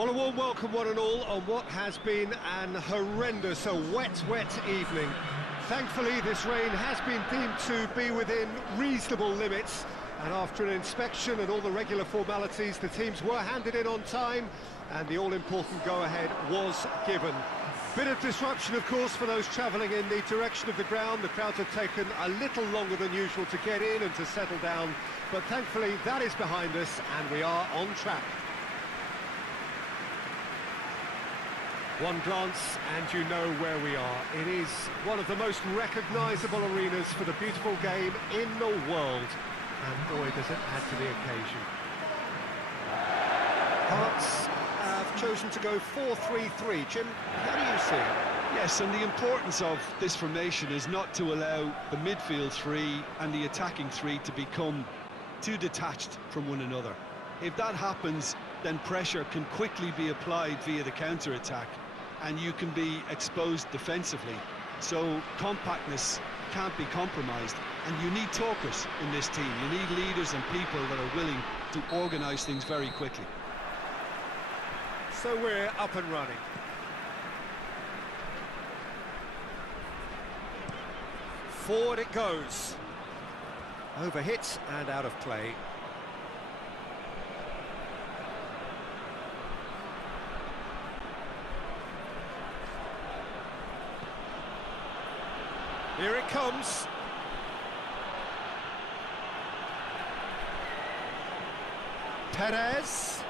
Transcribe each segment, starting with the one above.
Well, a warm welcome, one and all, on what has been an horrendous, wet evening. Thankfully, this rain has been deemed to be within reasonable limits, and after an inspection and all the regular formalities, the teams were handed in on time, and the all-important go-ahead was given. Bit of disruption, of course, for those travelling in the direction of the ground. The crowds have taken a little longer than usual to get in and to settle down, but thankfully that is behind us, and we are on track. One glance and you know where we are. It is one of the most recognisable arenas for the beautiful game in the world. And boy, does it add to the occasion. Hearts have chosen to go 4-3-3. Jim, how do you see it? Yes, and the importance of this formation is not to allow the midfield three and the attacking three to become too detached from one another. If that happens, then pressure can quickly be applied via the counter-attack, and you can be exposed defensively. So compactness can't be compromised, and you need talkers in this team. You need leaders and people that are willing to organise things very quickly. So we're up and running. Forward it goes. Overhit and out of play. Here it comes. Perez.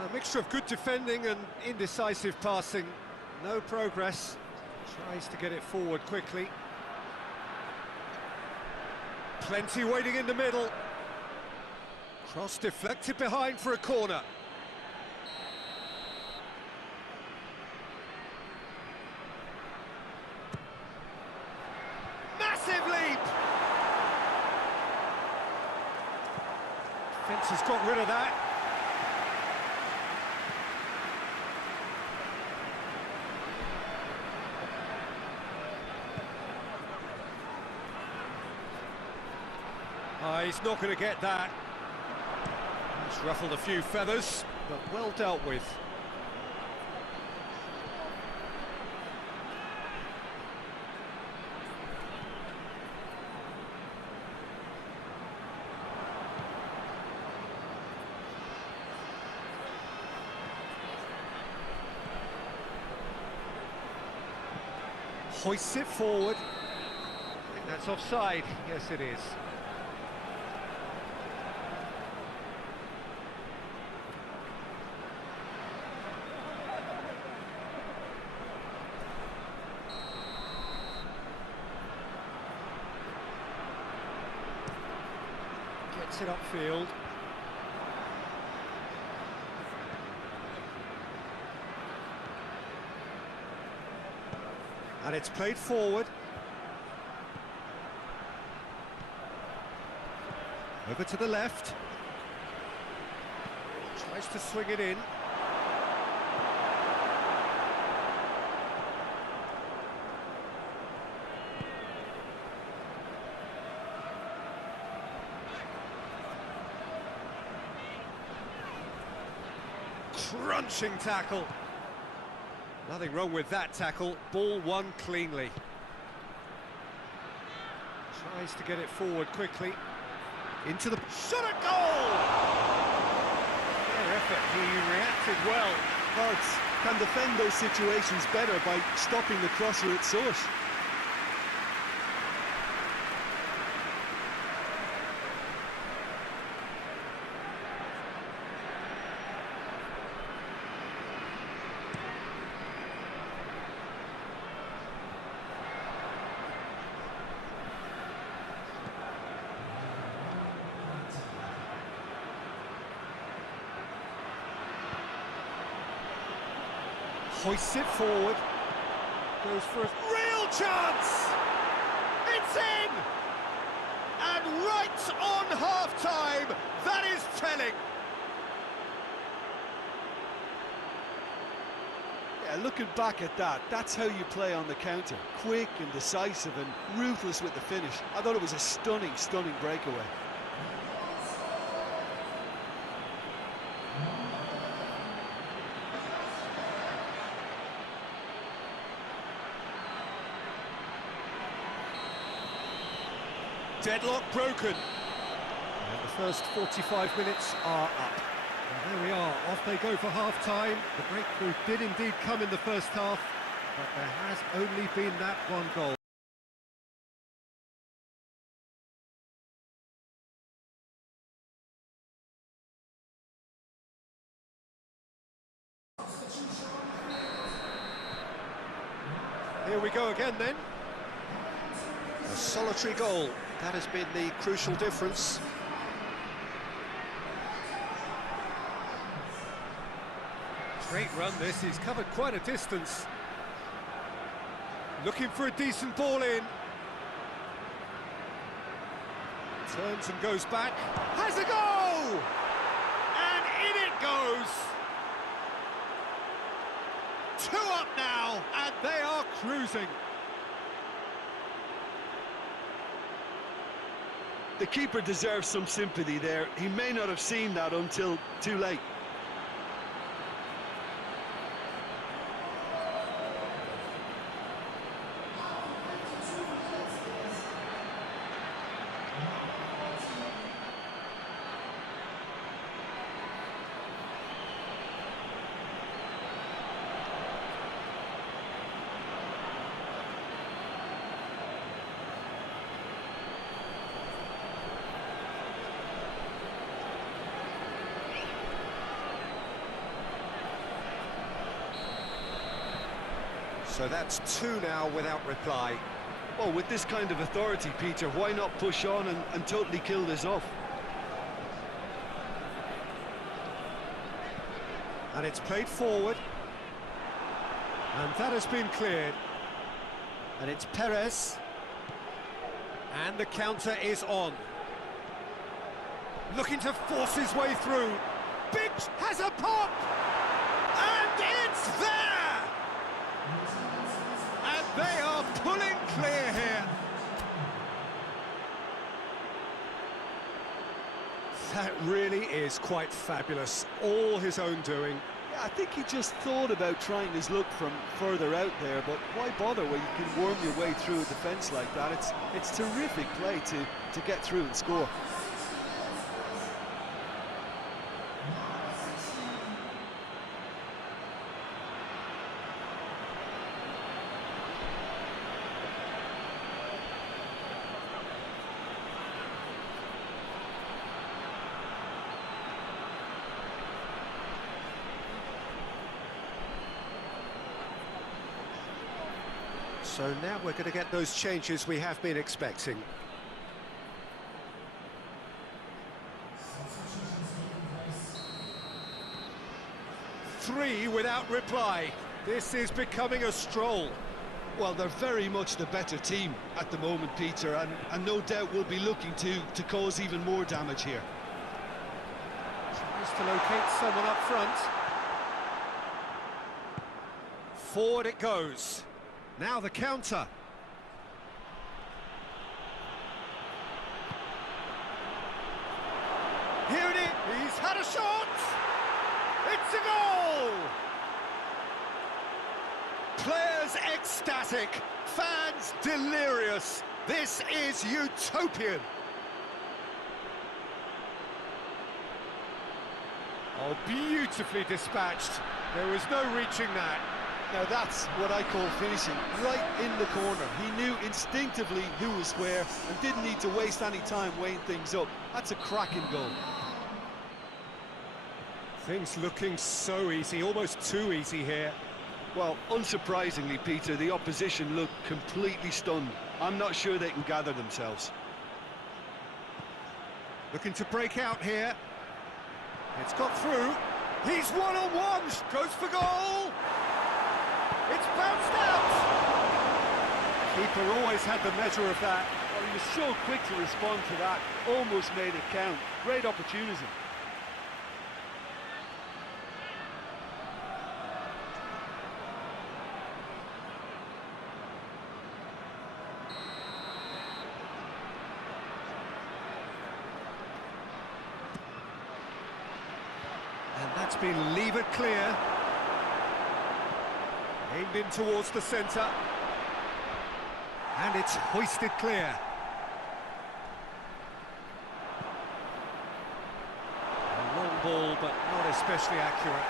A mixture of good defending and indecisive passing. No progress. Tries to get it forward quickly. Plenty waiting in the middle. Cross deflected behind for a corner. Massive leap! Fence has got rid of that. He's not going to get that. He's ruffled a few feathers, but well dealt with. Hoists it forward. I think that's offside. Yes, it is. Gets it upfield. And it's played forward. Over to the left. Tries to swing it in. Crunching tackle. Nothing wrong with that tackle. Ball won cleanly. Tries to get it forward quickly. Into the... shot at goal! Fair effort. He reacted well. Hearts can defend those situations better by stopping the crosser at source. Hoists it forward. Goes for a real chance! It's in! And right on half-time, that is telling. Yeah, looking back at that, that's how you play on the counter. Quick and decisive and ruthless with the finish. I thought it was a stunning, stunning breakaway. Deadlock broken. And the first 45 minutes are up. And there we are, off they go for half-time. The breakthrough did indeed come in the first half, but there has only been that one goal. Here we go again then. A solitary goal, that has been the crucial difference. Great run this, he's covered quite a distance. Looking for a decent ball in. Turns and goes back. Has a goal! And in it goes! 2 up now, and they are cruising. The keeper deserves some sympathy there. He may not have seen that until too late. So that's 2 now without reply. Well, with this kind of authority, Peter, why not push on and totally kill this off? And it's played forward. And that has been cleared. And it's Perez. And the counter is on. Looking to force his way through. Biggs has a pop! And it's there! And they are pulling clear here. That really is quite fabulous. All his own doing. Yeah, I think he just thought about trying his luck from further out there, but why bother when you can worm your way through a defence like that? It's terrific play to get through and score. So now we're going to get those changes we have been expecting. Three without reply. This is becoming a stroll. Well, they're very much the better team at the moment, Peter, and no doubt will be looking to cause even more damage here. Tries to locate someone up front. Forward it goes. Now the counter. Here it is. He's had a shot. It's a goal. Players ecstatic. Fans delirious. This is utopian. Oh, beautifully dispatched. There was no reaching that. Now that's what I call finishing, right in the corner. He knew instinctively who was where and didn't need to waste any time weighing things up. That's a cracking goal. Things looking so easy, almost too easy here. Well, unsurprisingly, Peter, the opposition look completely stunned. I'm not sure they can gather themselves. Looking to break out here. It's got through. He's one-on-one, goes for goal. It's bounced out! Keeper always had the measure of that. Well, he was so quick to respond to that, almost made it count. Great opportunity. It's been levered clear. Aimed in towards the centre. And it's hoisted clear. A long ball, but not especially accurate.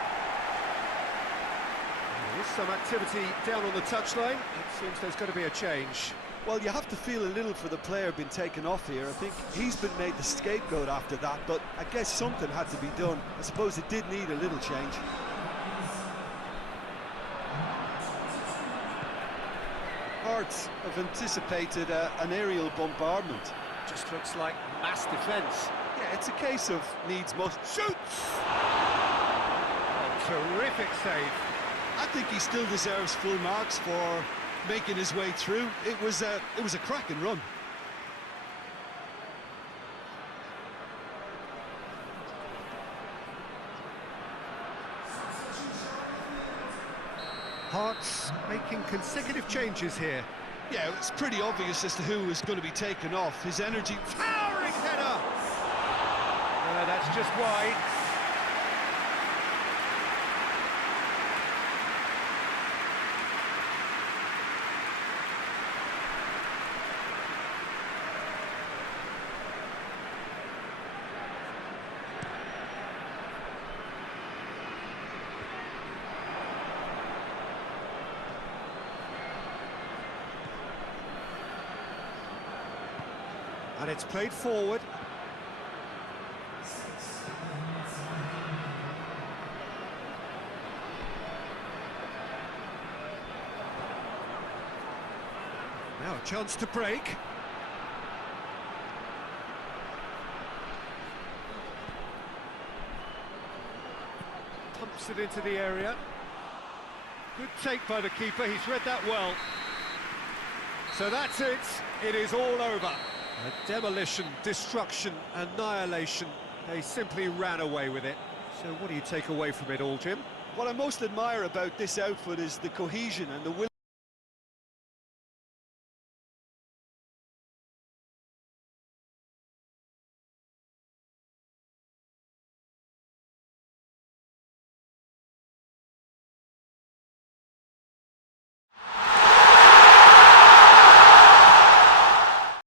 There's some activity down on the touchline. It seems there's going to be a change. Well, you have to feel a little for the player being taken off here. I think he's been made the scapegoat after that, but I guess something had to be done. I suppose it did need a little change. Hearts have anticipated an aerial bombardment. Just looks like mass defence. Yeah, it's a case of needs must. Shoots! Oh, terrific save. I think he still deserves full marks for making his way through. It was a cracking run. Hearts making consecutive changes here. Yeah, it's pretty obvious as to who is going to be taken off. His energy... Towering header! No, that's just wide. And it's played forward. Now a chance to break. Pumps it into the area. Good take by the keeper, he's read that well. So that's it, it is all over. A demolition, destruction, annihilation. They simply ran away with it. So what do you take away from it all, Jim? What I most admire about this outfit is the cohesion and the will.